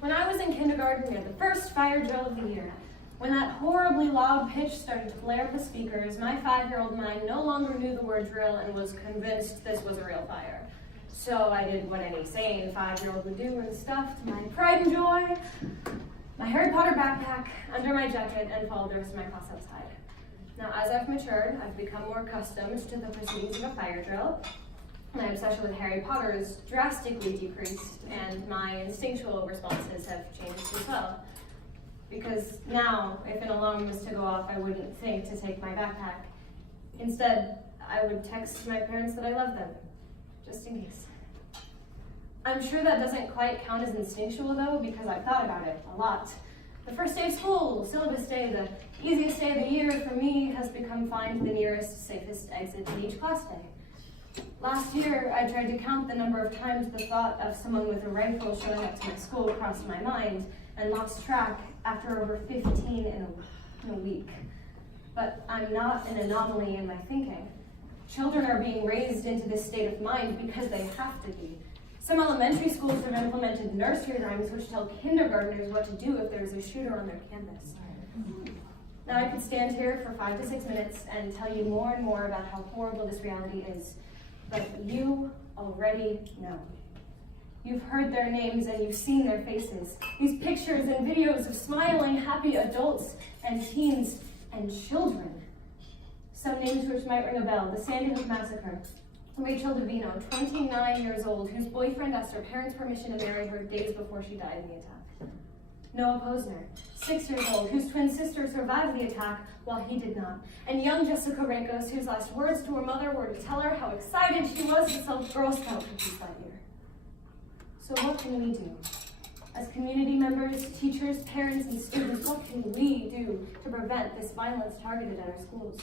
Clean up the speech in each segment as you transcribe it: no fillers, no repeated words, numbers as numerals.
When I was in kindergarten, we had the first fire drill of the year. When that horribly loud pitch started to flare up the speakers, my 5-year-old mind no longer knew the word drill and was convinced this was a real fire. So I did what any sane 5-year-old would do and stuffed my pride and joy, my Harry Potter backpack under my jacket, and followed the rest of my class outside. Now, as I've matured, I've become more accustomed to the proceedings of a fire drill. My obsession with Harry Potter has drastically decreased, and my instinctual responses have changed as well. Because now, if an alarm was to go off, I wouldn't think to take my backpack. Instead, I would text my parents that I love them, just in case. I'm sure that doesn't quite count as instinctual, though, because I've thought about it a lot. The first day of school, syllabus day, the easiest day of the year for me has become find the nearest, safest exit in each class day. Last year, I tried to count the number of times the thought of someone with a rifle showing up to my school crossed my mind, and lost track after over 15 in a week. But I'm not an anomaly in my thinking. Children are being raised into this state of mind because they have to be. Some elementary schools have implemented nursery rhymes which tell kindergartners what to do if there's a shooter on their campus. Now I could stand here for 5 to 6 minutes and tell you more and more about how horrible this reality is, but you already know. You've heard their names and you've seen their faces. These pictures and videos of smiling, happy adults and teens and children. Some names which might ring a bell: the Sandy Hook Massacre. Rachel Davino, 29 years old, whose boyfriend asked her parents' permission to marry her days before she died in the attack. Noah Posner, 6 years old, whose twin sister survived the attack while he did not. And young Jessica Rankos, whose last words to her mother were to tell her how excited she was to sell Girl Scout cookies that year. So what can we do? As community members, teachers, parents, and students, what can we do to prevent this violence targeted at our schools?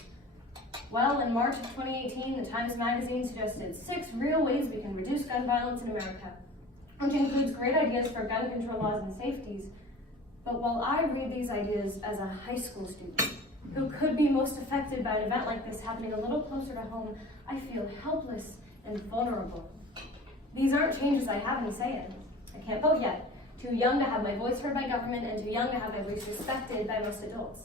Well, in March of 2018, the Times Magazine suggested 6 real ways we can reduce gun violence in America, which includes great ideas for gun control laws and safeties. But while I read these ideas as a high school student who could be most affected by an event like this happening a little closer to home, I feel helpless and vulnerable. These aren't changes I have any say in. I can't vote yet. Too young to have my voice heard by government and too young to have my voice respected by most adults.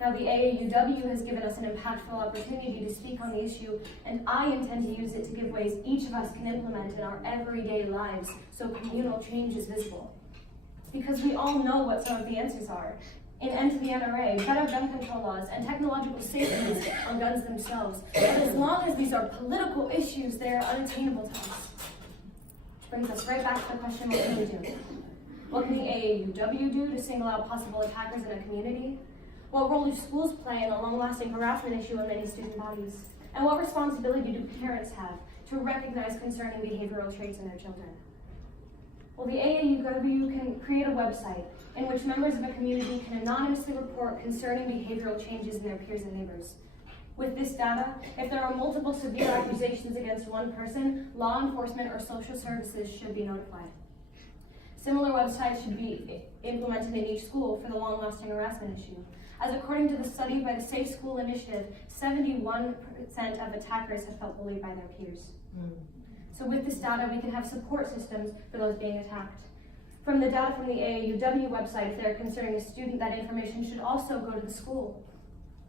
Now, the AAUW has given us an impactful opportunity to speak on the issue, and I intend to use it to give ways each of us can implement in our everyday lives so communal change is visible. Because we all know what some of the answers are. An end to the NRA, better gun control laws, and technological safeties on guns themselves. But as long as these are political issues, they are unattainable to us. Which brings us right back to the question, what can we do? What can the AAUW do to single out possible attackers in a community? What role do schools play in the long-lasting harassment issue in many student bodies? And what responsibility do parents have to recognize concerning behavioral traits in their children? Well, the AAUW can create a website in which members of a community can anonymously report concerning behavioral changes in their peers and neighbors. With this data, if there are multiple severe accusations against one person, law enforcement or social services should be notified. Similar websites should be implemented in each school for the long-lasting harassment issue. As according to the study by the Safe School Initiative, 71% of attackers have felt bullied by their peers. So with this data, we can have support systems for those being attacked. From the data from the AAUW website, if they're concerning a student, that information should also go to the school,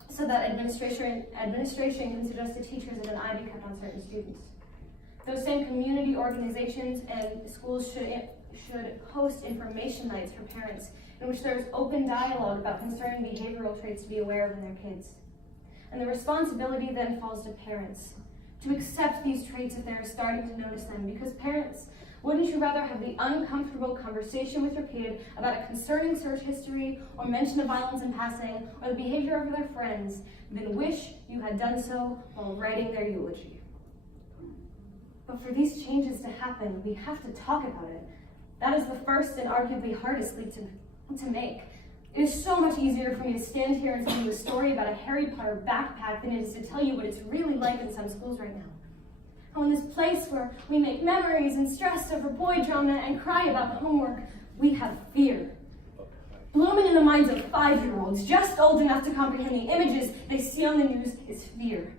so that administration can suggest to teachers that an eye be kept on certain students. Those same community organizations and schools should host information nights for parents in which there is open dialogue about concerning behavioral traits to be aware of in their kids. And the responsibility then falls to parents to accept these traits if they're starting to notice them, because parents, wouldn't you rather have the uncomfortable conversation with your kid about a concerning search history or mention of violence in passing or the behavior of their friends than wish you had done so while writing their eulogy? But for these changes to happen, we have to talk about it. That is the first and arguably hardest leap to make. It is so much easier for me to stand here and tell you a story about a Harry Potter backpack than it is to tell you what it's really like in some schools right now. And in this place where we make memories and stress over boy drama and cry about homework, we have fear. Blooming in the minds of 5-year-olds, just old enough to comprehend the images they see on the news, is fear.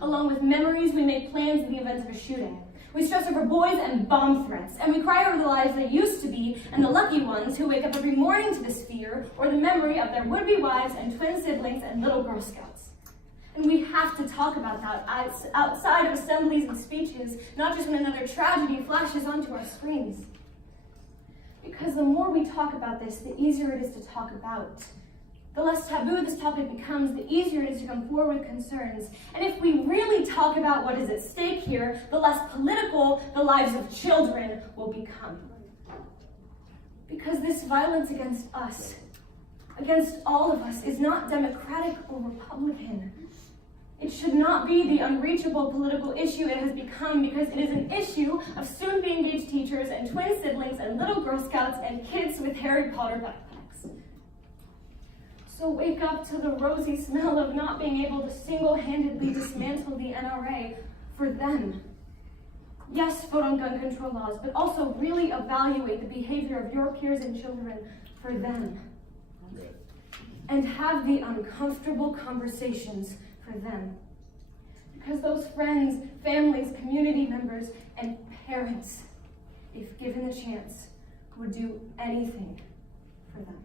Along with memories, we make plans in the event of a shooting. We stress over boys and bomb threats, and we cry over the lives they used to be and the lucky ones who wake up every morning to this fear or the memory of their would-be wives and twin siblings and little Girl Scouts. And we have to talk about that outside of assemblies and speeches, not just when another tragedy flashes onto our screens. Because the more we talk about this, the easier it is to talk about. The less taboo this topic becomes, the easier it is to come forward with concerns. And if we really talk about what is at stake here, the less political the lives of children will become. Because this violence against us, against all of us, is not Democratic or Republican. It should not be the unreachable political issue it has become, because it is an issue of soon-to-be-engaged teachers and twin siblings and little Girl Scouts and kids with Harry Potter backpacks. So wake up to the rosy smell of not being able to single-handedly dismantle the NRA for them. Yes, vote on gun control laws, but also really evaluate the behavior of your peers and children for them. And have the uncomfortable conversations for them. Because those friends, families, community members, and parents, if given the chance, would do anything for them.